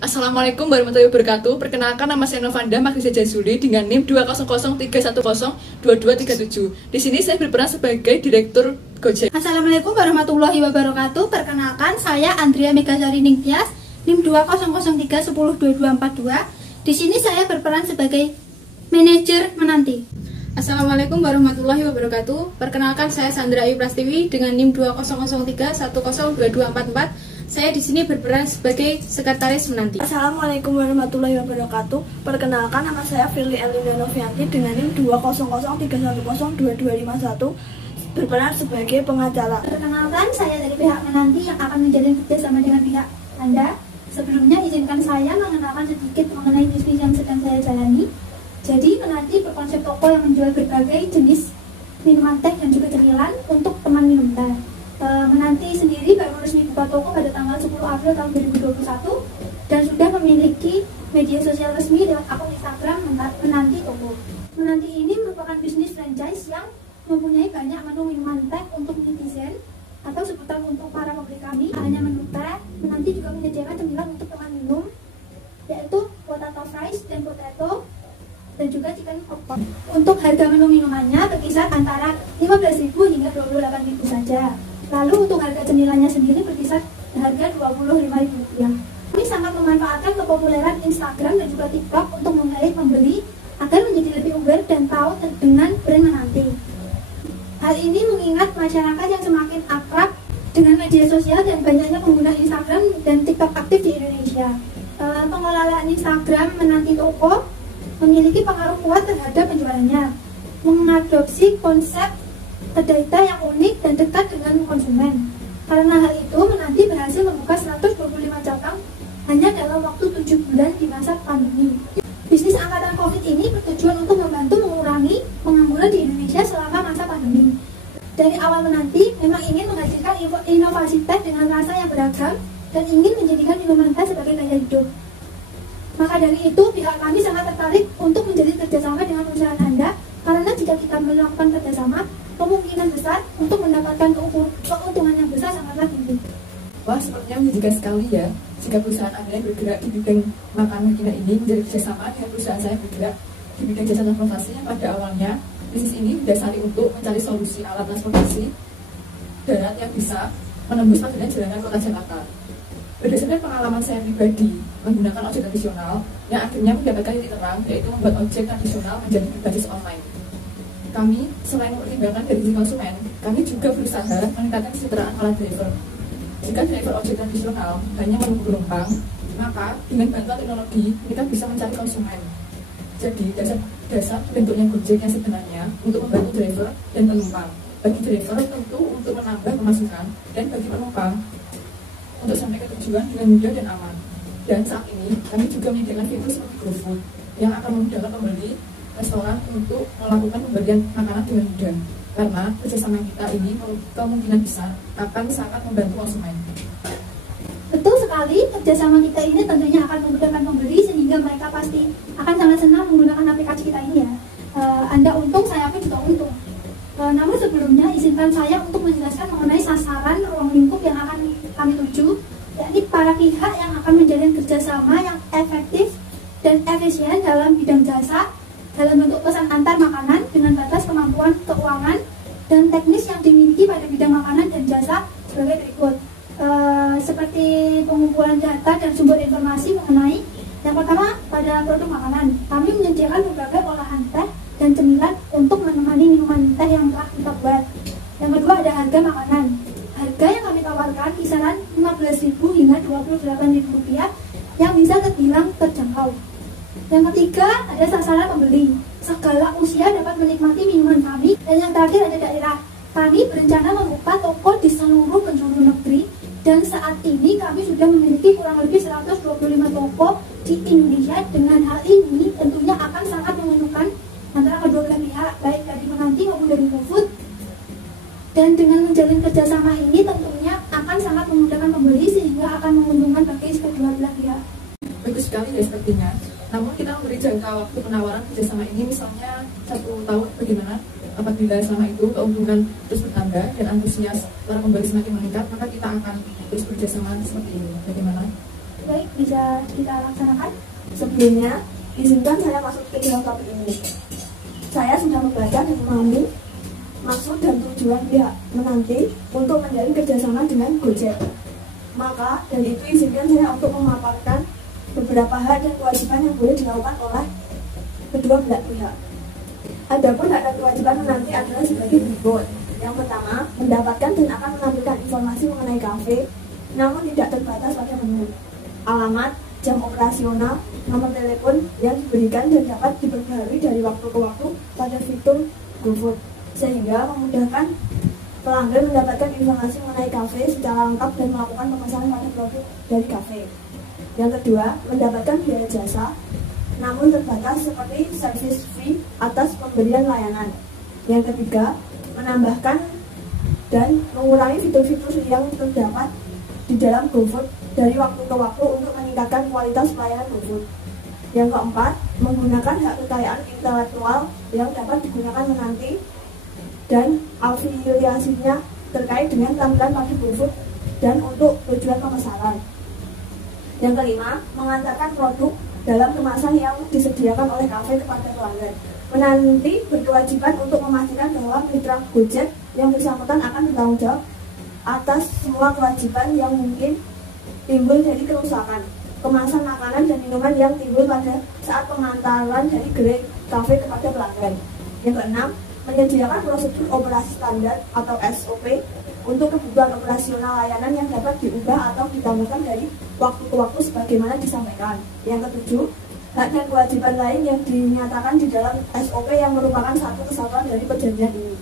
Assalamualaikum warahmatullahi wabarakatuh. Perkenalkan, nama saya Novanda Magdisa Jazuli dengan NIM 20031022237. Di sini saya berperan sebagai Direktur Gojek. Assalamualaikum warahmatullahi wabarakatuh. Perkenalkan, saya Andrea Megasari Ningtyas, NIM 20031022242. Di sini saya berperan sebagai manajer menanti. Assalamualaikum warahmatullahi wabarakatuh. Perkenalkan, saya Sandra Ayu Prastiwi dengan NIM 20031022244. Saya di sini berperan sebagai sekretaris menanti. Assalamualaikum warahmatullahi wabarakatuh. Perkenalkan, nama saya Firly Elinda Novianti dengan NIM 20031022251, berperan sebagai pengacara. Perkenalkan, saya dari pihak menanti yang akan menjalin kerjasama dengan pihak Anda. Sebelumnya izinkan saya mengenalkan sedikit mengenai bisnis yang sedang saya jalani. Jadi menanti berkonsep toko yang menjual berbagai jenis minuman teh dan juga cemilan untuk teman minum teh. Menanti sendiri baru resmi buka toko pada tanggal 10 April tahun 2021 dan sudah memiliki media sosial resmi lewat akun Instagram Menanti Toko. Menanti ini merupakan bisnis franchise yang mempunyai banyak menu minuman teh untuk netizen atau seputar untuk para pembeli kami. Tak hanya menu teh, Menanti juga menyediakan cemilan untuk teman minum, yaitu potato fries dan potato dan juga chicken hotpot. Untuk harga menu minumannya berkisar antara 15.000 hingga 28.000 saja. Lalu untuk harga cemilannya sendiri berkisar harga Rp25.000. Kami sangat memanfaatkan kepopuleran Instagram dan juga TikTok untuk menggait pembeli agar menjadi lebih aware dan tahu dengan brand Menanti. Hal ini mengingat masyarakat yang semakin akrab dengan media sosial dan banyaknya pengguna Instagram dan TikTok aktif di Indonesia. Pengelolaan Instagram Menanti Toko memiliki pengaruh kuat terhadap penjualannya, mengadopsi konsep kedai teh yang unik dan dekat dengan konsumen. Karena hal itu, Menanti berhasil membuka 125 cabang hanya dalam waktu 7 bulan di masa pandemi. Bisnis angkatan COVID ini bertujuan untuk membantu mengurangi pengangguran di Indonesia selama masa pandemi. Dari awal Menanti memang ingin menghadirkan inovasi teh dengan rasa yang beragam dan ingin menjadikan minuman teh sebagai gaya hidup. Maka dari itu, pihak kami sangat tertarik untuk menjadi kerjasama dengan perusahaan Anda, karena jika kita melakukan kerjasama, kemungkinan besar untuk mendapatkan keuntungan yang besar sangatlah tinggi. Wah, sepertinya menjijikan sekali ya jika perusahaan Anda yang bergerak di bidang makanan kita ini menjadi kerjasama dengan perusahaan saya yang bergerak di bidang jasa transportasi yang pada awalnya bisnis ini didasari untuk mencari solusi alat transportasi darat yang bisa menembus panggilan jalanan kota Jakarta. Berdasarkan pengalaman saya pribadi menggunakan ojek tradisional yang akhirnya mendapatkan titik terang, yaitu membuat ojek tradisional menjadi berbasis online. Kami selain mempertimbangkan dari sisi konsumen, kami juga berusaha meningkatkan kesejahteraan para driver. Jika driver ojek tradisional hanya menunggu penumpang, maka dengan bantuan teknologi kita bisa mencari konsumen. Jadi dasar bentuknya Gojek yang sebenarnya untuk membantu driver dan penumpang. Bagi driver tentu untuk menambah pemasukan, dan bagi penumpang untuk sampai ke tujuan dengan mudah dan aman. Dan saat ini kami juga menyediakan fitur seperti GoFood yang akan memudahkan pembeli restoran untuk melakukan pembelian makanan dengan mudah. Karena kerjasama kita ini kemungkinan besar akan sangat membantu konsumen. Betul sekali, kerjasama kita ini tentunya akan memudahkan pembeli sehingga mereka pasti akan sangat senang menggunakan aplikasi kita ini ya. Anda untung, saya pun juga untung. Namun sebelumnya izinkan saya untuk menjelaskan mengenai sasaran ruang lingkup yang akan kami tuju, yakni para pihak yang akan menjalin kerjasama yang efektif dan efisien dalam bidang jasa dalam bentuk pesan antar makanan dengan batas kemampuan keuangan dan teknis yang dimiliki pada bidang makanan dan jasa sebagai berikut. Seperti pengumpulan data dan sumber informasi mengenai yang pertama pada produk makanan, kami menyediakan berbagai olahan teh dan cemilan untuk menemani minuman teh yang telah kita buat. Yang kedua ada harga makanan. Harga yang kami tawarkan kisaran 15.000 hingga 28.000 rupiah yang bisa terbilang terjangkau. Yang ketiga ada sasaran pembeli. Segala usia dapat menikmati minuman kami. Dan yang terakhir ada daerah. Kami berencana membuka toko di seluruh penjuru negeri. Dan saat ini kami sudah memiliki kurang lebih 125 toko di Indonesia. Dengan hal ini tentunya akan sangat menguntungkan antara kedua belah pihak, baik dari Menanti maupun dari GoFood. Dan dengan menjalin kerjasama ini tentunya akan sangat memudahkan pembeli sehingga akan menguntungkan bagi kedua belah pihak. Bagus sekali ya sepertinya. Namun kita memberi jangka waktu penawaran kerjasama ini misalnya 1 tahun bagaimana? Apabila selama itu keuntungan terus bertambah dan antusias para pembeli semakin meningkat, maka kita akan terus bekerjasama seperti ini. Bagaimana? Baik, bisa kita laksanakan. Sebelumnya, izinkan saya masuk ke dalam topik ini. Saya sudah membaca dan memahami maksud dan tujuan pihak menanti untuk menjalin kerjasama dengan Gojek. Maka dari itu izinkan saya untuk memaparkan beberapa hak dan kewajiban yang boleh dilakukan oleh kedua belah pihak. Adapun hak dan kewajiban menanti adalah sebagai berikut. Yang pertama, mendapatkan dan akan menampilkan informasi mengenai kafe, namun tidak terbatas pada menu, alamat, jam operasional, nomor telepon yang diberikan dan dapat diperbaharui dari waktu ke waktu pada fitur GoFood, sehingga memudahkan pelanggan mendapatkan informasi mengenai kafe secara lengkap dan melakukan pemesanan pada produk dari kafe. Yang kedua, mendapatkan biaya jasa, namun terbatas seperti service fee atas pemberian layanan. Yang ketiga, menambahkan dan mengurangi fitur-fitur yang terdapat di dalam GoFood dari waktu ke waktu untuk meningkatkan kualitas pelayanan GoFood. Yang keempat, menggunakan hak kekayaan intelektual yang dapat digunakan menanti dan afiliasinya terkait dengan tampilan pada GoFood dan untuk tujuan pemesanan. Yang kelima, mengantarkan produk dalam kemasan yang disediakan oleh kafe kepada pelanggan. Menanti berkewajiban untuk memastikan bahwa mitra Gojek yang bersangkutan akan bertanggung jawab atas semua kewajiban yang mungkin timbul dari kerusakan kemasan makanan dan minuman yang timbul pada saat pengantaran dari gerai kafe kepada pelanggan. Yang keenam, menyediakan prosedur operasi standar atau SOP untuk kebutuhan operasional layanan yang dapat diubah atau ditambahkan dari waktu ke waktu sebagaimana disampaikan. Yang ketujuh, hak dan kewajiban lain yang dinyatakan di dalam SOP yang merupakan satu kesatuan dari perjanjian ini.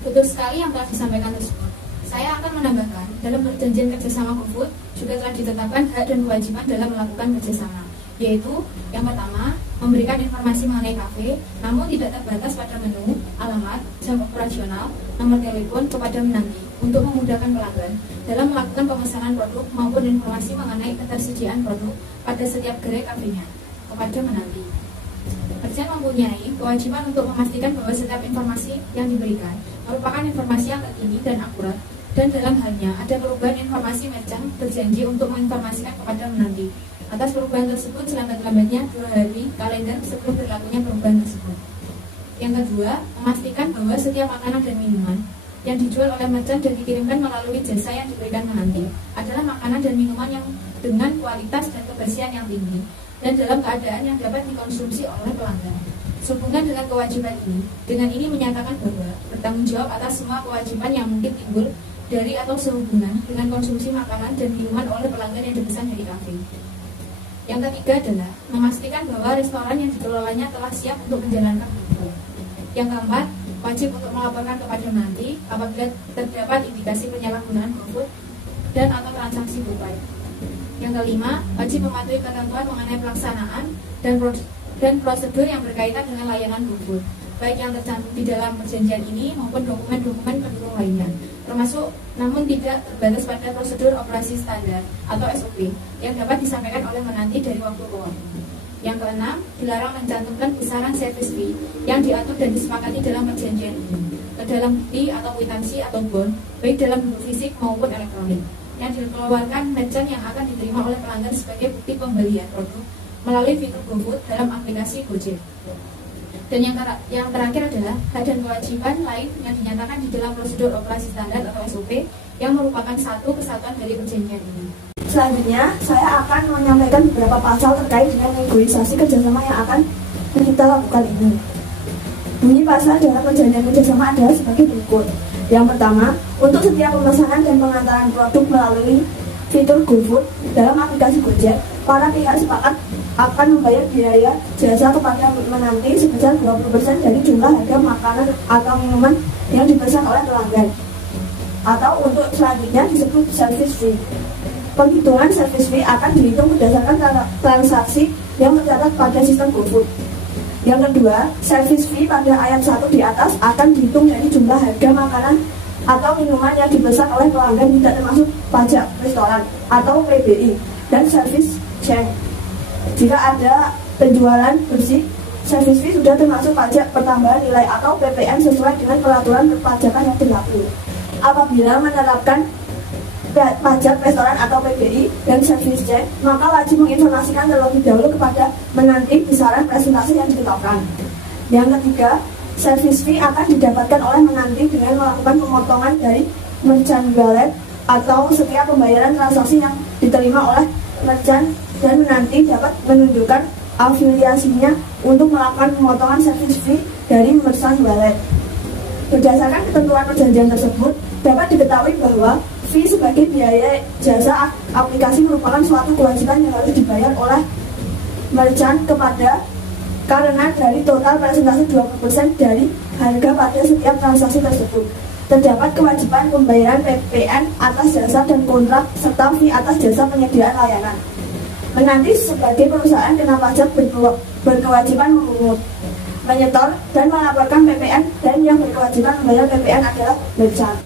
Betul sekali yang telah disampaikan tersebut. Saya akan menambahkan, dalam perjanjian kerjasama GoFood juga telah ditetapkan hak dan kewajiban dalam melakukan kerjasama, yaitu yang pertama, memberikan informasi mengenai kafe, namun tidak terbatas pada menu, alamat, jam operasional, nomor telepon kepada menanti untuk memudahkan pelanggan dalam melakukan pemesanan produk maupun informasi mengenai ketersediaan produk pada setiap gerai kafenya kepada menanti. Merchant mempunyai kewajiban untuk memastikan bahwa setiap informasi yang diberikan merupakan informasi yang terkini dan akurat, dan dalam halnya ada perubahan informasi, merchant berjanji untuk menginformasikan kepada menanti atas perubahan tersebut selambat-lambatnya 2 hari kalender sebelum berlakunya perubahan tersebut. Yang kedua, memastikan bahwa setiap makanan dan minuman yang dijual oleh merchant dan dikirimkan melalui jasa yang diberikan menanti adalah makanan dan minuman yang dengan kualitas dan kebersihan yang tinggi dan dalam keadaan yang dapat dikonsumsi oleh pelanggan. Sehubungan dengan kewajiban ini, dengan ini menyatakan bahwa bertanggung jawab atas semua kewajiban yang mungkin timbul dari atau sehubungan dengan konsumsi makanan dan minuman oleh pelanggan yang dipesan dari kafe. Yang ketiga adalah memastikan bahwa restoran yang dikelolanya telah siap untuk menjalankan GoFood. Yang keempat, wajib untuk melaporkan kepada menanti apabila terdapat indikasi penyalahgunaan GoFood dan atau transaksi GoPay. Yang kelima, wajib mematuhi ketentuan mengenai pelaksanaan dan prosedur yang berkaitan dengan layanan GoFood, baik yang tercantum di dalam perjanjian ini maupun dokumen-dokumen pendukung lainnya, termasuk namun tidak terbatas pada prosedur operasi standar atau SOP yang dapat disampaikan oleh menanti dari waktu ke waktu. Yang keenam, dilarang mencantumkan besaran service fee yang diatur dan disepakati dalam perjanjian ini ke dalam bukti atau kwitansi atau bond, baik dalam bentuk fisik maupun elektronik, yang dikeluarkan merchant yang akan diterima oleh pelanggan sebagai bukti pembelian produk melalui fitur GoFood dalam aplikasi Gojek. Dan yang terakhir adalah hak dan kewajiban lain yang dinyatakan di dalam prosedur operasi standar atau SOP yang merupakan satu kesatuan dari perjanjian ini. Selanjutnya, saya akan menyampaikan beberapa pasal terkait dengan negosiasi kerjasama yang akan kita lakukan ini. Bunyi pasal dalam perjanjian kerjasama adalah sebagai berikut. Yang pertama, untuk setiap pemesanan dan pengantaran produk melalui fitur GoFood dalam aplikasi Gojek, para pihak sepakat akan membayar biaya jasa kepada menanti sebesar 20% dari jumlah harga makanan atau minuman yang dipesan oleh pelanggan, atau untuk selanjutnya disebut service fee. Penghitungan service fee akan dihitung berdasarkan transaksi yang tercatat pada sistem GoFood. Yang kedua, service fee pada ayat 1 di atas akan dihitung dari jumlah harga makanan atau minuman yang dipesan oleh pelanggan, tidak termasuk pajak restoran atau PBI dan service charge. Jika ada penjualan bersih, service fee sudah termasuk pajak pertambahan nilai atau PPN sesuai dengan peraturan perpajakan yang berlaku. Apabila menerapkan pajak restoran atau PBI dan servis cek, maka wajib menginformasikan terlebih dahulu kepada menanti besaran presentasi yang ditetapkan. Yang ketiga, servis fee akan didapatkan oleh menanti dengan melakukan pemotongan dari merchant wallet atau setiap pembayaran transaksi yang diterima oleh merchant, dan menanti dapat menunjukkan afiliasinya untuk melakukan pemotongan servis fee dari merchant wallet. Berdasarkan ketentuan perjanjian tersebut, dapat diketahui bahwa fee sebagai biaya jasa aplikasi merupakan suatu kewajiban yang harus dibayar oleh merchant kepada, karena dari total presentasi 20% dari harga pada setiap transaksi tersebut. Terdapat kewajiban pembayaran PPN atas jasa dan kontrak serta fee atas jasa penyediaan layanan. Menanti sebagai perusahaan kena pajak berkewajiban memungut, menyetor, dan melaporkan PPN, dan yang berkewajiban membayar PPN adalah merchant.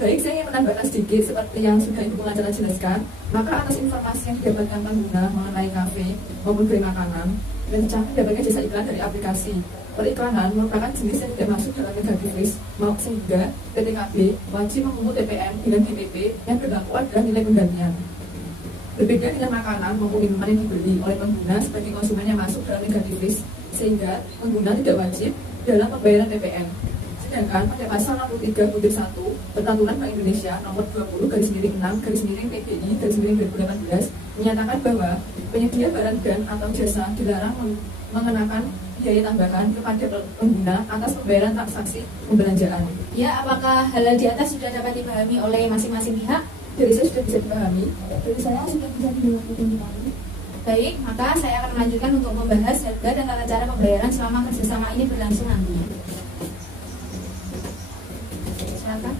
Baik, saya ingin menambahkan sedikit seperti yang sudah Ibu pengacara jelaskan. Maka atas informasi yang didapatkan pengguna mengenai kafe maupun beli makanan, dan tercapai dapatnya jasa iklan dari aplikasi. Periklanan merupakan jenis yang tidak masuk dalam negatif list, sehingga PTKB wajib memungut PPN dengan DPP yang berlaku adalah nilai penggantian. Berbeda dengan makanan maupun minuman yang dibeli oleh pengguna sebagai konsumen yang masuk dalam negatif list, sehingga pengguna tidak wajib dalam pembayaran PPN. Sedangkan pada pasal 63/1 Peraturan Bank Indonesia nomor 20/6/PBI/2018 menyatakan bahwa penyedia barang dan atau jasa dilarang mengenakan biaya tambahan kepada pengguna atas pembayaran transaksi pembelanjaan. Ya, apakah hal di atas sudah dapat dipahami oleh masing-masing pihak? Dari saya sudah bisa dipahami. Dari saya sudah bisa dipahami. Baik, maka saya akan melanjutkan untuk membahas harga dan tata cara pembayaran selama kerjasama ini berlangsung nanti. Silakan.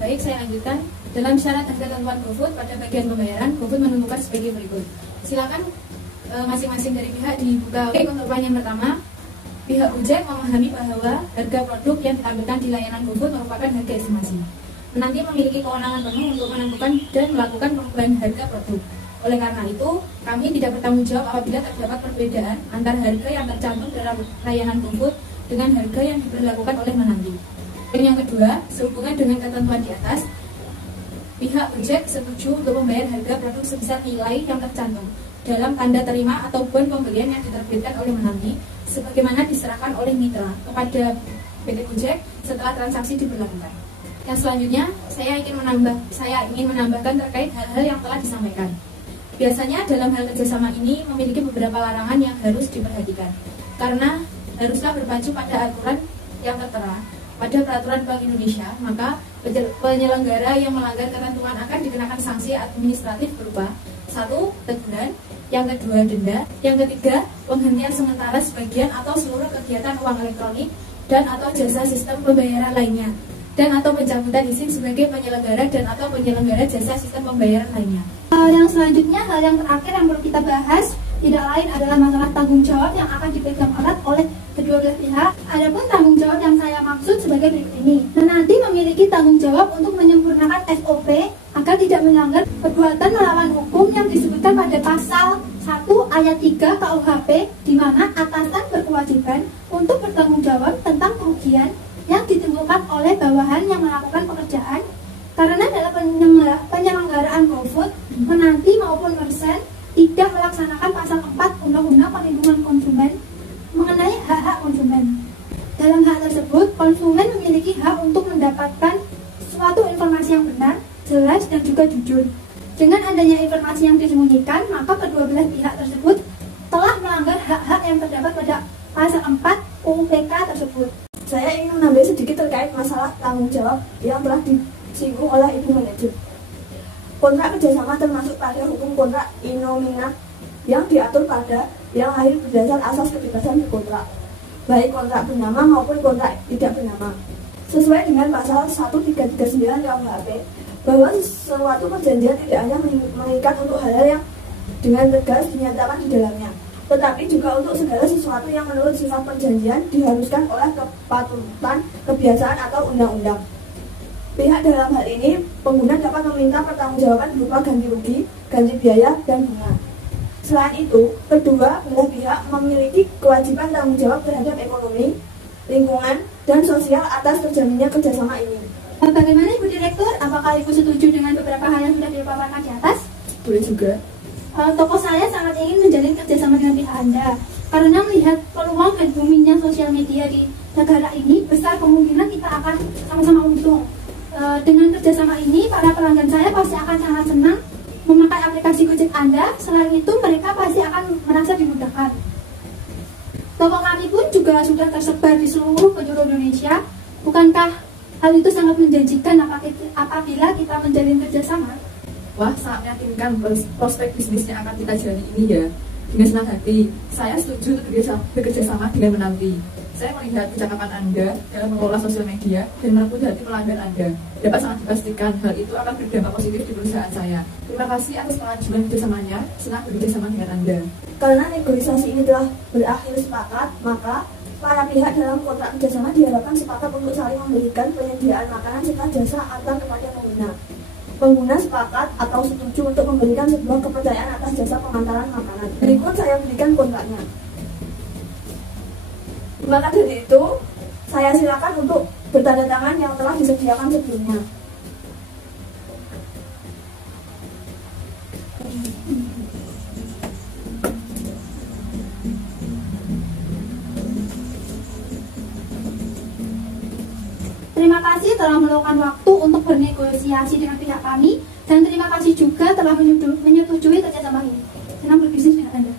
Baik, saya lanjutkan. Dalam syarat dan ketentuan GoFood pada bagian pembayaran, GoFood menentukan sebagai berikut. Silakan masing-masing dari pihak dibuka. Oke, untuk yang pertama, pihak Gojek memahami bahwa harga produk yang ditampilkan di layanan GoFood merupakan harga estimasi. Menanti memiliki kewenangan penuh untuk menentukan dan melakukan perubahan harga produk. Oleh karena itu, kami tidak bertanggung jawab apabila terdapat perbedaan antara harga yang tercantum dalam layanan GoFood dengan harga yang diberlakukan oleh menanti. Dan yang kedua, sehubungan dengan ketentuan di atas, pihak Gojek setuju untuk membayar harga produk sebesar nilai yang tercantum dalam tanda terima atau bon pembelian yang diterbitkan oleh menanti, sebagaimana diserahkan oleh mitra kepada PT Gojek setelah transaksi diberlakukan. Yang selanjutnya, saya ingin menambahkan terkait hal-hal yang telah disampaikan. Biasanya dalam hal kerjasama ini memiliki beberapa larangan yang harus diperhatikan, karena haruslah berpacu pada aturan yang tertera pada Peraturan Bank Indonesia, maka penyelenggara yang melanggar ketentuan akan dikenakan sanksi administratif berupa 1. Teguran, yang kedua denda, yang ketiga penghentian sementara sebagian atau seluruh kegiatan uang elektronik dan atau jasa sistem pembayaran lainnya, dan atau pencabutan izin sebagai penyelenggara dan atau penyelenggara jasa sistem pembayaran lainnya. Yang selanjutnya, hal yang terakhir yang perlu kita bahas tidak lain adalah masalah tanggung jawab yang akan dipegang erat oleh kedua belah pihak. Adapun tanggung jawab yang saya maksud sebagai berikut ini. Menanti memiliki tanggung jawab untuk menyempurnakan SOP agar tidak melanggar perbuatan melawan hukum yang disebutkan pada pasal 1 ayat 3 KUHP, di mana atasan berkewajiban untuk bertanggung jawab tentang kerugian yang ditimbulkan oleh bawahan yang melakukan pekerjaan karena dalam penyelenggaraan GoFood, menanti maupun merchant tidak melaksanakan pasal 4 Undang-Undang Perlindungan Konsumen mengenai hak-hak konsumen. Dalam hal tersebut, konsumen memiliki hak untuk mendapatkan suatu informasi yang benar, jelas, dan juga jujur. Dengan adanya informasi yang disembunyikan, maka kedua belah pihak tersebut telah melanggar hak-hak yang terdapat pada pasal 4 UU PK tersebut. Saya ingin menambah sedikit terkait masalah tanggung jawab yang telah disinggung oleh Ibu Manajer. Kontrak kerjasama termasuk pada hukum kontrak inomina yang diatur pada yang lahir berdasar asas kebebasan berkontrak, baik kontrak bernama maupun kontrak tidak bernama. Sesuai dengan pasal 1339 KUHP, bahwa suatu perjanjian tidak hanya mengikat untuk hal-hal yang dengan tegas dinyatakan di dalamnya, tetapi juga untuk segala sesuatu yang menurut sifat perjanjian diharuskan oleh kepatutan, kebiasaan atau undang-undang. Pihak dalam hal ini, pengguna dapat meminta pertanggungjawaban berupa ganti rugi, ganti biaya, dan bunga. Selain itu, kedua belah pihak memiliki kewajiban tanggung jawab terhadap ekonomi, lingkungan, dan sosial atas terjaminnya kerjasama ini. Bagaimana Ibu Direktur? Apakah Ibu setuju dengan beberapa hal yang sudah dipaparkan di atas? Boleh juga. Tokoh saya sangat ingin menjalin kerjasama dengan pihak Anda karena melihat peluang dan boomingnya sosial media di negara ini, besar kemungkinan kita akan sama-sama untung. Dengan kerjasama ini, para pelanggan saya pasti akan sangat senang memakai aplikasi Gojek Anda. Selain itu, mereka pasti akan merasa dimudahkan. Toko kami pun juga sudah tersebar di seluruh penjuru Indonesia. Bukankah hal itu sangat menjanjikan apabila kita menjalin kerjasama? Wah, sangat meyakinkan prospek bisnis yang akan kita jalani ini ya. Dengan senang hati, saya setuju untuk bekerja sama dengan menanti. Saya melihat kecakapan Anda dalam mengelola sosial media dan merebut hati pelanggan Anda. Dapat sangat dipastikan hal itu akan berdampak positif di perusahaan saya. Terima kasih atas pengajuan kerjasamanya. Senang bekerjasama dengan Anda. Karena negosiasi ini telah berakhir sepakat, maka para pihak dalam kontrak kerjasama diharapkan sepakat untuk saling memberikan penyediaan makanan serta jasa antar kepada pengguna. Pengguna sepakat atau setuju untuk memberikan sebuah kepercayaan atas jasa pengantaran makanan. Berikut saya berikan kontraknya. Maka dari itu, saya silakan untuk bertanda tangan yang telah disediakan sebelumnya. Terima kasih telah meluangkan waktu untuk bernegosiasi dengan pihak kami, dan terima kasih juga telah menyetujui kerjasama ini. Senang berbisnis dengan Anda.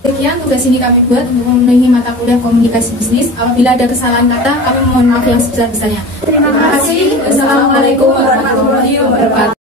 Demikian tugas ini kami buat untuk memenuhi mata kuliah komunikasi bisnis. Apabila ada kesalahan kata, kami mohon maaf yang sebesar-besarnya. Terima kasih. Wassalamualaikum warahmatullahi wabarakatuh.